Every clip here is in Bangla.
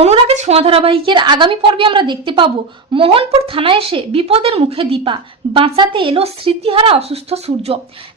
অনুরাগের ছোঁয়া ধারাবাহিকের আগামী পর্বে আমরা দেখতে পাবো মোহনপুর থানায় এসে বিপদের মুখে দীপা। বাঁচাতে এলো স্মৃতিহারা অসুস্থ সূর্য।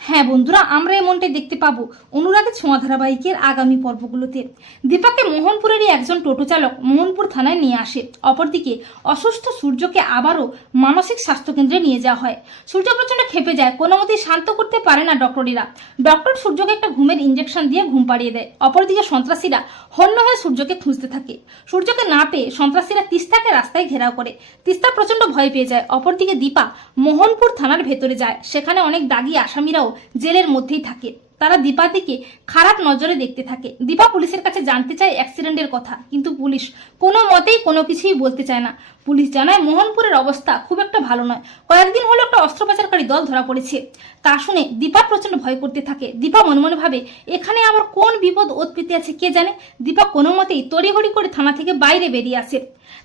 হ্যাঁ বন্ধুরা, আমরা এমনটাই দেখতে পাবো অনুরাগের ছোঁয়া ধারাবাহিকের আগামী পর্বগুলোতে। দীপাকে মোহনপুরেরই একজন টোটো চালক মোহনপুর থানায় নিয়ে আসে। অপরদিকে, অসুস্থ সূর্যকে আবারও মানসিক স্বাস্থ্যকেন্দ্রে নিয়ে যাওয়া হয়। সূর্য প্রচণ্ড খেপে যায়, কোনো মতেই শান্ত করতে পারে না ডক্টরেরা। ডক্টর সূর্যকে একটা ঘুমের ইঞ্জেকশন দিয়ে ঘুম পাড়িয়ে দেয়। অপরদিকে সন্ত্রাসীরা হন্য হয়ে সূর্যকে খুঁজতে থাকে। সূর্যকে না পেয়ে সন্ত্রাসীরা তিস্তাকে রাস্তায় ঘেরাও করে। তিস্তা প্রচণ্ড ভয় পেয়ে যায়। অপরদিকে দীপা মোহনপুর থানার ভেতরে যায়। সেখানে অনেক দাগি আসামিরাও জেলের মধ্যেই থাকে। তারা দীপা দিকে খারাপ নজরে দেখতে থাকে। দীপা পুলিশের কাছে জানতে চায় অ্যাক্সিডেন্টের কথা, কিন্তু পুলিশ কোনো মতেই কোনো কিছুই বলতে চায় না। পুলিশ জানায় মোহনপুরের অবস্থা খুব একটা ভালো নয়। কয়েকদিন হলো একটা অস্ত্রোপচারকারী দল ধরা পড়েছে। তা শুনে দীপা প্রচণ্ড ভয় করতে থাকে। দীপা মনে মনে ভাবে, এখানে আমার কোন বিপদ ওৎপেতে আছে কে জানে? দীপা কোনো মতেই তড়িঘড়ি করে থানা থেকে বাইরে বেরিয়ে আসে।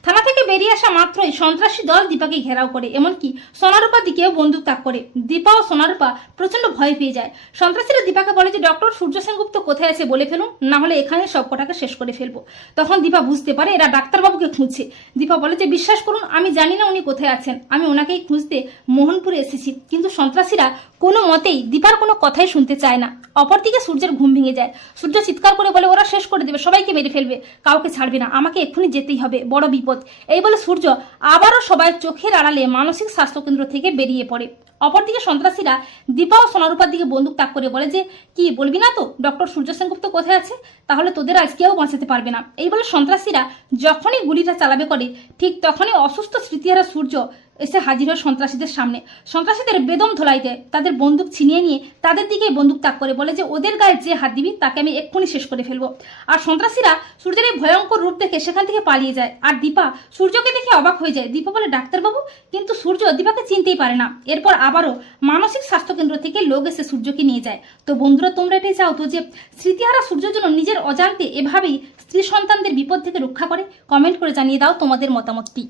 থানা থেকে বেরিয়ে আসা মাত্রই সন্ত্রাসী দল দীপাকে ঘেরাও করে, এমনকি সোনারূপা দিকেও বন্দুক তাক করে। দীপা ও সোনারূপা প্রচণ্ড ভয় পেয়ে যায়। সন্ত্রাসীরা দীপাকে বলে যে, ডক্টর সূর্য সেনগুপ্ত কোথায় আছে বলে ফেলুন, না হলে এখানে সব কটাকে শেষ করে ফেলব। তখন দীপা বুঝতে পারে, এরা ডাক্তারবাবুকে খুঁজছে। দীপা বলে যে, বিশ্বাস করুন, আমি জানি না উনি কোথায় আছেন। আমি ওনাকেই খুঁজতে মোহনপুরে এসেছি। কিন্তু সন্ত্রাসীরা কোনো মতেই দীপার কোনো কথাই শুনতে চায় না। অপরদিকে সূর্যের ঘুম ভেঙে যায়। সূর্য চিৎকার করে বলে, ওরা শেষ করে দেবে, সবাইকে মেরে ফেলবে, কাউকে ছাড়বে না, আমাকে এক্ষুনি যেতেই হবে, বড় বিপদ। এই বলে সূর্য আবারও সবাই চোখের আড়ালে মানসিক স্বাস্থ্যকেন্দ্র থেকে বেরিয়ে পড়ে। অপরদিকে সন্ত্রাসীরা দীপা ও সোনারূপার দিকে বন্দুক তাক করে বলে যে, কি, বলবি না তো? ডক্টর সূর্য সেনগুপ্ত কোথায় আছে? তাহলে তোদের আজ কেউ বাঁচাতে পারবে না। এই বলে সন্ত্রাসীরা যখনই গুলিটা চালাবে করে, ঠিক তখনই অসুস্থ স্মৃতিহারা সূর্য এসে হাজির হয় সন্ত্রাসীদের সামনে। সন্ত্রাসীদের বেদম ধোলাই দেয় তাদের বন্দুক ছিনিয়ে নিয়ে তাদের দিকে বন্দুক তাক করে বলে যে, ওদের গায়ে যে হাত দিবি, তাকে আমি এক্ষুনি শেষ করে ফেলব। আর সন্ত্রাসীরা সূর্যের ভয়ঙ্কর রূপ দেখে সেখান থেকে পালিয়ে যায়। আর দীপা সূর্যকে দেখে অবাক হয়ে যায়। দীপা বলে, ডাক্তারবাবু, কিন্তু সূর্য দীপাকে চিনতেই পারে না। এরপর আবারও মানসিক স্বাস্থ্যকেন্দ্র থেকে লোক এসে সূর্যকে নিয়ে যায়। তো বন্ধুরা, তোমরা এটাই চাও তো যে, স্মৃতিহারা সূর্যের জন্য নিজের অজান্তে এভাবেই স্ত্রী সন্তানদের বিপদ থেকে রক্ষা করে? কমেন্ট করে জানিয়ে দাও তোমাদের মতামতটি।